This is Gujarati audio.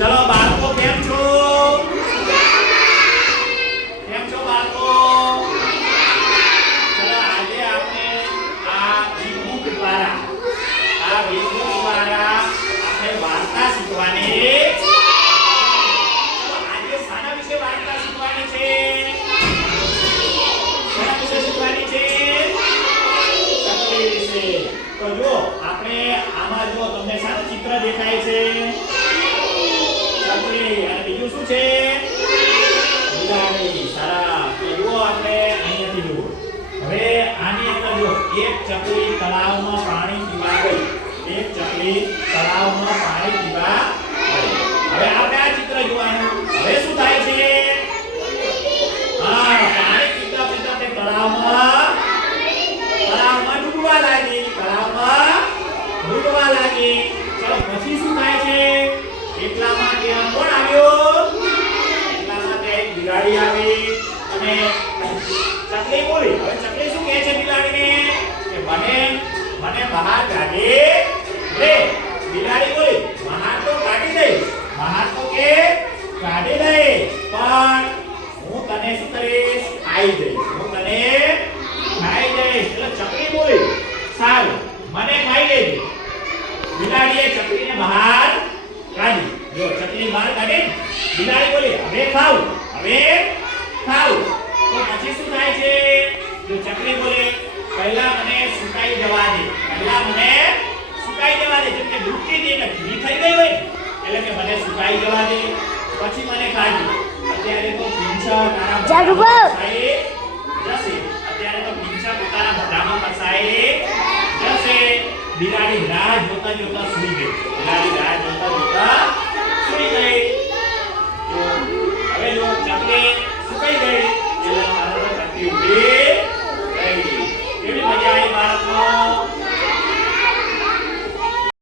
ચલો બાળકો કેમ છો? કેમ છો બાળકો? ચલો આજે આપણે આ બુક દ્વારા આપણે વાર્તા શીખવાની છે. ચલો આજે શાના વિશે વાર્તા શીખવાની છે? શાના વિશે શીખવાની છે? ચકલી વિશે. તો જો આપણે આમાં જો તમને શાનું ચિત્ર દેખાય છે? ચકલી. અને બીજું શું છે? બિલાડી. સારા. તો જુઓ આપણે અહીંયાથી જુઓ. હવે આની અંદર જો એક ચકલી તળાવમાં પાણી પીવા ગઈ. એક ચકલી તળાવમાં પાણી પીવા ગઈ. હવે આપણે આ ચિત્ર જોવાનું. હવે શું થાય છે? હા, પાણી પીતા પીતા તે તળાવમાં ડૂબવા લાગી. ડૂબવા લાગી. ચલો પછી શું થાય છે? એટલામાં ત્યાં કોણ આવ્યો? એટલામાં ત્યાં એક બિલાડી આવી અને ચકલી બોલી. હવે ચકલી શું કહે છે બિલાડીને? કે મને બહાર કાઢી દે. બિલાડી બોલી બહાર તો કાઢી દે. બહાર તો કે કાઢી દે, પણ હું તને શું કરીશ? ખાઈ દઈશ. હું તને ખાઈ દઈશ. એટલે ચકલી બોલી સારું, મને ખાઈ લેજે. બિલાડીએ ચકલીને બહાર કાઢી. જો ચકલી બહાર કાઢી, બિલાડી બોલી હવે ખાવું. તો પછી શું થાય છે? જો ચકલી બોલે પહેલા મને સુકાઈ જવા દે. જેમ કે ડૂબતી હતી એટલે ભીની થઈ ગઈ હોય એટલે કે મને સુકાઈ જવા દે, પછી મને ખાજો. અત્યારે તો પીંછા તારા ફસાઈ જશે. પોતાના મોઢામાં ફસાઈ જશે. બિલાડી રાહ જોતા સૂઈ ગઈ.